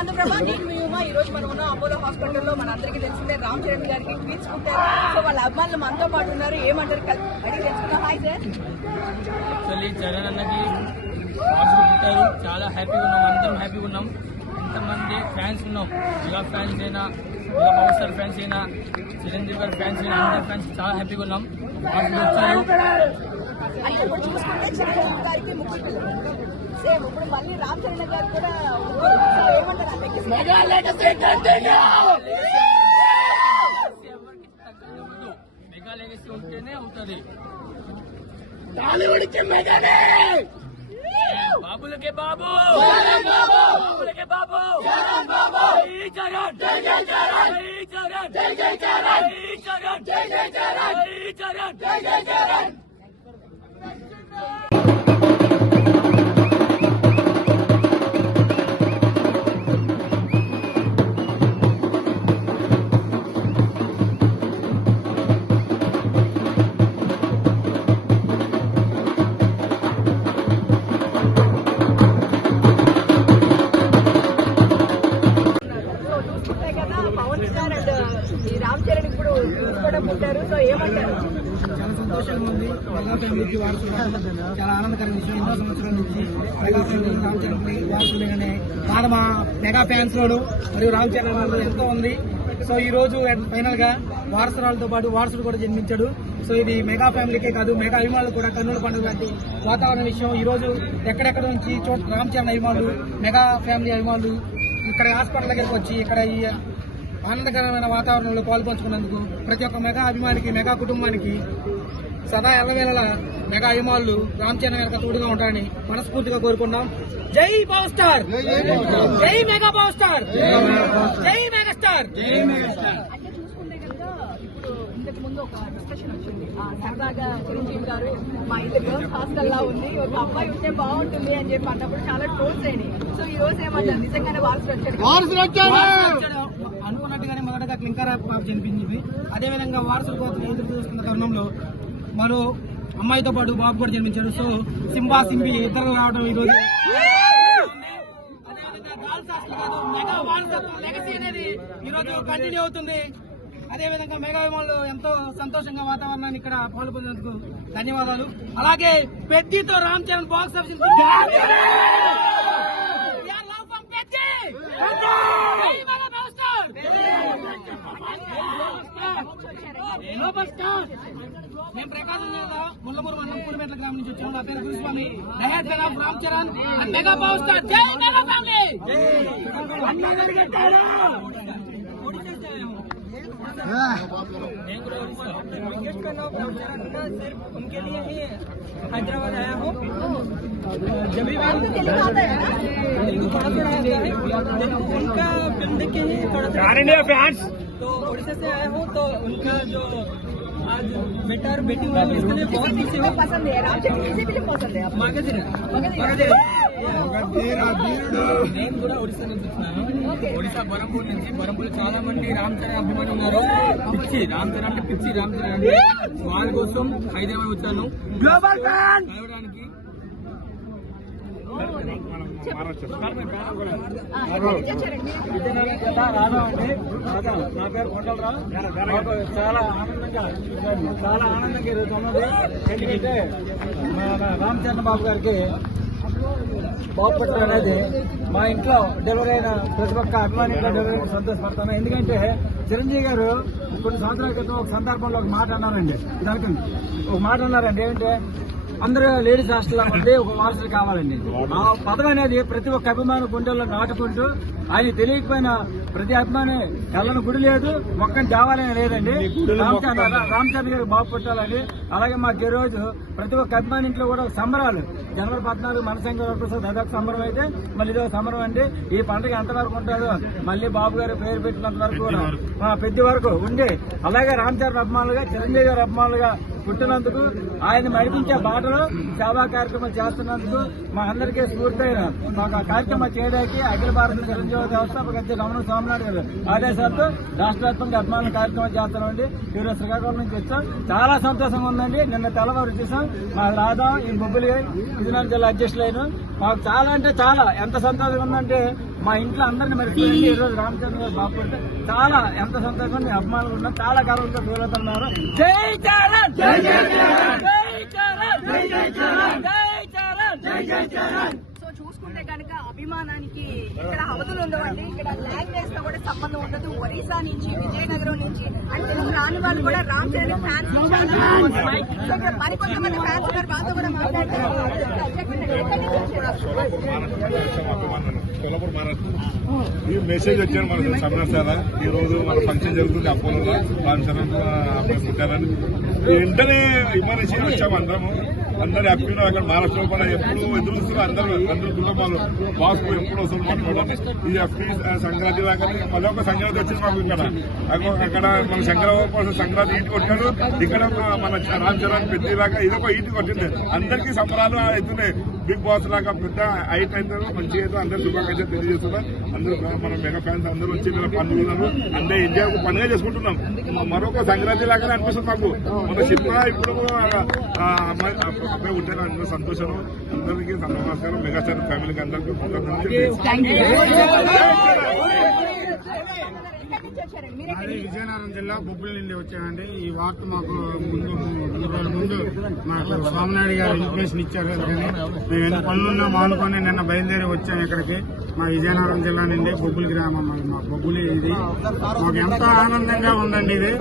ఆంధ్రప్రభ నేను మీ ఉమా. ఈ రోజు మనం ఉన్న అపోలో హాస్పిటల్లో మన అందరికీ తెలిసిందే రామ్ చరణ్ గారికి ట్వీట్స్ పుట్టారు. సో వాళ్ళ అభిమానులు మనతో పాటు ఉన్నారు. ఏమంటారు అడిగి తెలుసుకున్నాం. Hi sir. చరణ్ అన్నకి పుట్టారు, చాలా హ్యాపీగా ఉన్నాం, అందరం హ్యాపీగా ఉన్నాం. ఎంతమంది ఫ్యాన్స్ ఉన్నాం, మెగా ఫ్యాన్స్ అయినా, మెగా పవర్ స్టార్ ఫ్యాన్స్ అయినా, చిరంజీవి గారి ఫ్యాన్స్ అయినా, అందరి ఫ్యాన్స్ చాలా హ్యాపీగా ఉన్నాం. వచ్చారు. అంటే ఇప్పుడు చూసుకుంటే చిరంజీవి గారికి ముగ్గురు పిల్లలు, సేమ్ ఇప్పుడు మళ్ళీ రామ్ చరణ్ గారు కూడా ఏమంటారు మెగా లెగసీ ఉంటేనే అవుతుంది. బాబులకే బాబు, బాబులకే బాబు, చరణ్ చరణ్. పవన్ స్టార్ అండ్ ఈ రామ్ చరణ్ ఇప్పుడు కూడా పుట్టారు. సో ఏమంటారు? చాలా సంతోషంగా ఉంది. మెగా ఫ్యామిలీకి వారసులు చాలా ఆనందకరమైన విషయం. ఎన్నో సంవత్సరాల నుంచి మెగా ఫ్యామిలీ రామ్ చరణ్ వారసులుగానే మా మెగా ఫ్యాన్స్ లోను మరియు రామ్ చరణ్ ఎంతో ఉంది. సో ఈ రోజు ఫైనల్ గా వారసురాలతో పాటు వారసుడు కూడా జన్మించాడు. సో ఇది మెగా ఫ్యామిలీకే కాదు, మెగా అభిమానులు కూడా కన్నుల పండుగ లాంటి వాతావరణ విషయం. ఈ రోజు ఎక్కడెక్కడ నుంచి రామ్ చరణ్ అభిమానులు, మెగా ఫ్యామిలీ అభిమానులు ఇక్కడ హాస్పిటల్ దగ్గరకు వచ్చి ఇక్కడ ఈ ఆనందకరమైన వాతావరణంలో పాల్పంచుకున్నందుకు ప్రతి ఒక్క మెగా అభిమానికి, మెగా కుటుంబానికి సదా ఎల్లవేళలా మెగా అభిమానులు రామ్ చరణ్ వెనక తోడుగా ఉంటారని మనస్ఫూర్తిగా కోరుకున్నాం. జై పవర్ స్టార్, జై మెగా పవర్ స్టార్, జై మెగా స్టార్. అంటే చూసుకుంటే కనుక ఇప్పుడు ఇంతకు ముందు ఒక డిస్కషన్ వచ్చింది, సరదాగా చిరంజీవి గారు మా ఇంటి గర్ల్స్ హాస్టల్ లా ఉంది, ఒక అబ్బాయి ఉంటే బాగుంటుంది అని చెప్పి అన్నప్పుడు చాలా ట్రోల్స్ అయినాయి. సో ఈ రోజు ఏమంటారు? నిజంగానే వారసులు వచ్చారు అనుకున్నట్టుగానే మొదటగా క్లింకర్ పాప జన్మించింది. అదేవిధంగా వారసుల కోసం ఎదురు చూస్తున్న తరుణంలో మరో అమ్మాయితో పాటు బాబు కూడా జన్మించాడు. సో సింబా సింబి ఇద్దరు రావడం ఈ రోజు మెగా వారసత్వం లెగసీ అనేది ఈ రోజు కంటిన్యూ అవుతుంది. అదేవిధంగా మెగా అభిమానులు ఎంతో సంతోషంగా వాతావరణాన్ని ఇక్కడ పాల్పొందేందుకు ధన్యవాదాలు. అలాగే పెద్దితో రామ్ చరణ్ బాక్స్ ఆఫీస్ మేము ప్రకాశం జిల్లా ముల్లమూరు మండలం కూడిమెట్ల గ్రామం నుంచి వచ్చాము. నా పేరు Guruswamy. Ram Charan mega power star. జై మెగా ఫ్యామిలీ. उनके लिए ही हैदराबाद आया हूँ. उनका फिल्म देख के ही थोड़ा फैंस तो उड़ीसा से आया हूँ. तो उनका जो आज बेटा और बेटी हुआ इसके लिए बहुत पीछे हुआ. पसंद है राम चरण, किसी भी पसंद है. నేను కూడా ఒడిశా నుంచి వచ్చినాను. ఒడిశా బరంపూర్ నుంచి. బరంపూర్ చాలా మంది రామ్ చరణ్ అభిమానులు ఉన్నారు. పిచ్చి రామ్ చరణ్ అంటే పిచ్చి రామ్ చరణ్ అంటే వాళ్ళ కోసం హైదరాబాద్ వచ్చాను గ్లోబల్ ఫ్యాన్ కలవడానికి. నా పేరు కొండలరావు. చాలా ఆనందంగా జరుగుతున్నది. ఎందుకంటే రామ్ చరణ్ బాబు గారికి బాబు పుట్టడం అనేది మా ఇంట్లో డెలివరీ అయిన ప్రతి ఒక్క అభిమానిగా డెలివరీ సంతోషపడతాను. ఎందుకంటే చిరంజీవి గారు కొన్ని సంవత్సరాల క్రితం ఒక సందర్భంలో ఒక మాట అన్నారండి. ఏంటంటే అందరూ లేడీస్ హాస్టల్ ఉంటే ఒక వారసులు కావాలండి. ఆ పదం అనేది ప్రతి ఒక్క అభిమాని గుండెల్లో నాటుకుంటూ ఆయన తెలియకపోయినా ప్రతి అభిమాని కళ్ళను గుడి లేదు, మొక్కని దేవాలయం లేదండి. రామ్ చరణ్ గారు బాబు పుట్టాలని. అలాగే మాకు ఈ రోజు ప్రతి ఒక్క అభిమాని ఇంట్లో కూడా సంబరాలు. జనవరి 14 మనసంగ వరప్రసాద్ అదొక సంబరం అయితే మళ్ళీ ఇదొక సంబరం అండి. ఈ పండుగ ఎంతవరకు ఉంటుందో మళ్ళీ బాబు గారు పేరు పెట్టినంత వరకు కూడా పెద్ద వరకు ఉండి, అలాగే రామ్ చరణ్ అభిమానులుగా, చిరంజీవి గారి అభిమానులుగా పుట్టినందుకు, ఆయన నడిపించే బాటలో సేవా కార్యక్రమం చేస్తున్నందుకు మా అందరికీ స్ఫూర్తయిన మాకు ఆ కార్యక్రమం చేయడానికి అఖిల భారత చిరంజీవి వ్యవస్థాపక అధ్యక్షుడు రమణ స్వామినాయుడు గారు ఆదేశాలతో రాష్ట్ర వ్యాప్తంగా అభిమానుల కార్యక్రమం చేస్తామండి. ఈరోజు శ్రీకాకుళం నుంచి వచ్చాం. చాలా సంతోషంగా ఉందండి. నిన్న తెల్లవారు చూసాం. మా రాధా ఈ బొబ్బులి విజయనగరం జిల్లా అధ్యక్షులైన మాకు చాలా అంటే చాలా ఎంత సంతోషంగా ఉందంటే మా ఇంట్లో అందరిని మర్చిపోయింది ఈ రోజు రామచంద్ర గారు బాగుంటే చాలా ఎంత సంతోషం మీ అభిమానులు ఉన్నా చాలా గర్వంగా ఫీల్ అవుతున్నారు. జై చరణ్ జై జై చరణ్ జై చరణ్ జై జై చరణ్ జై చరణ్ జై జై చరణ్. సో చూసుకుంటే కనుక అభిమానానికి ఇక్కడ అవధులు ఉండవండి. ఇక్కడ లాంగ్వేజ్ తో కూడా సంబంధం ఉండదు. ఒరిస్సా నుంచి, విజయనగరం నుంచి అండ్ తెలుగు రాని వాళ్ళు కూడా రామ్ చరణ్ ఫ్యాన్స్ మరికొంతమంది ఫ్యాన్స్ ఉన్నారు. మాతో కూడా మాట్లాడతారు. ఈ మెసేజ్ వచ్చారు మన సమరసారా ఈ రోజు మన ఫంక్షన్ జరుగుతుంది అపోలో రామ్ చరణ్ అబ్బాయి పుట్టారని వెంటనే విమానం వచ్చాము అందరూ హ్యాపీగా అక్కడ మహారాష్ట్రలో కూడా ఎప్పుడు ఎదురు చూస్తున్నారు. అందరూ కుటుంబాలు బాస్ ఎప్పుడు వస్తుంది మాట్లాడాలి. ఈ హ్యాపీ సంక్రాంతి దాకా మళ్ళీ ఒక సంక్రాంతి వచ్చింది మాకు అక్కడ మన శంకరాబాబు సంక్రాంతి ఈటి కొట్టారు. ఇక్కడ మన రామ్ చరణ్ పెద్ద దాకా ఇది ఒక ఈటి కొట్టింది. అందరికీ సంబరాలు అవుతున్నాయి. బిగ్ బాస్ లాగా పెద్ద హైట్ అవుతారు. మంచిగా అయితే అందరూ శుభాకాంక్షలు తెలియజేస్తున్నారు. అందరూ మన మెగా ఫ్యాన్స్ అందరూ వచ్చి పండుగలు అందరూ ఇండియా పండుగ చేసుకుంటున్నాం. మరొక సంక్రాంతి లాగానే అనిపిస్తుంది మాకు. మన శిల్ప ఇప్పుడు అబ్బాయి ఉంటారు. అందరూ సంతోషం. అందరికీ నమస్కారం. మెగాస్టార్ ఫ్యామిలీకి అందరికీ అది విజయనగరం జిల్లా బొబ్బిలి నుండి వచ్చానండి. ఈ వార్త మాకు ముందు 2 రోజుల ముందు మాకు స్వామినాయుడు గారు ఇన్ఫర్మేషన్ ఇచ్చారు. కానీ మేము ఎన్ని పనులున్నా మానుకొని నిన్న బయలుదేరి వచ్చాము ఇక్కడికి. మా విజయనగరం జిల్లా నుండి బొబ్బిలి గ్రామం మా బొబ్బిలి. ఇది మాకు ఎంతో ఆనందంగా ఉందండి. ఇది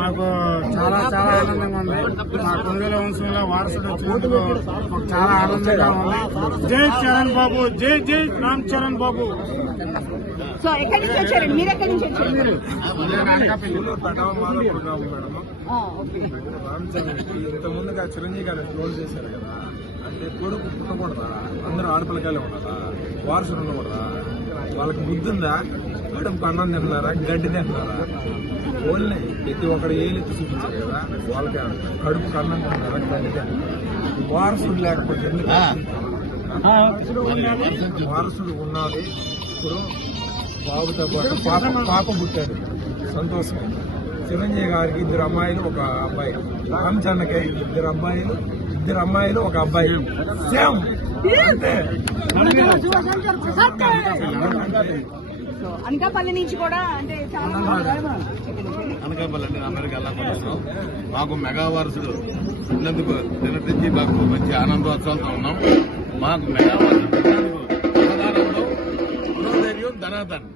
మాకు చాలా చాలా ఆనందంగా ఉంది. మా కొందల వంశంలో వారసుడు వచ్చినందుకు మాకు చాలా ఆనందంగా ఉంది. జై చరణ్ బాబు, జై జై రామ్ చరణ్ బాబు. సో ఎక్కడి నుంచి వచ్చారండి? మీరు ఎక్కడి నుంచి వచ్చారు? ఇంత ముందుగా చిరంజీవి గారు క్లోజ్ చేశారు కదా, అంటే కొడుకు పుట్టకూడదా? అందరూ ఆడపిల్లకాయలు ఉండదా? వారసులు ఉండకూడదా? వాళ్ళకి బుద్ధి ఉందా? కడుపుకు అన్నం తింటున్నారా? గడ్డి తింటున్నారా? ఓన్లీ ప్రతి ఒక్కరు ఏలెత్తి చూపించారు కదా, వాళ్ళకి కడుపుకు అన్నం తింటున్నారా? గడ్డి తింటున్నారా? వారసుడు లేకపోతే ఎందుకు? వారసుడు ఉన్నది. ఇప్పుడు బాబుతో పాటు పాప పుట్టాడు, సంతోషం. చిరంజీవి గారికి 2 అమ్మాయిలు 1 అబ్బాయి. రామచరణకి 2 అబ్బాయిలు 2 అమ్మాయిలు 1 అబ్బాయి. సేమ్ అంతే. సో అనకాపల్లి నుంచి కూడా అంటే చాలా అనకాపల్లి అంటే అందరికీ వెళ్ళాలనుకుంటున్నాం. మాకు మెగా వారసుడు ఉన్నందుకు నిన్నటి మాకు మంచి ఆనందోత్సవంతో ఉన్నాం. మాకు మెగా వారసుడు మనోధైర్యం ధనాధన్.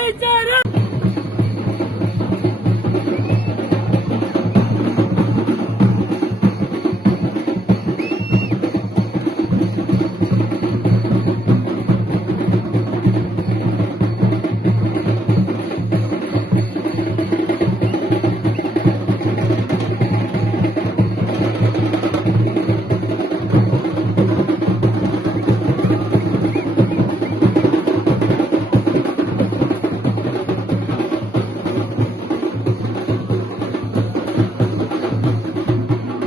జై చరణ్.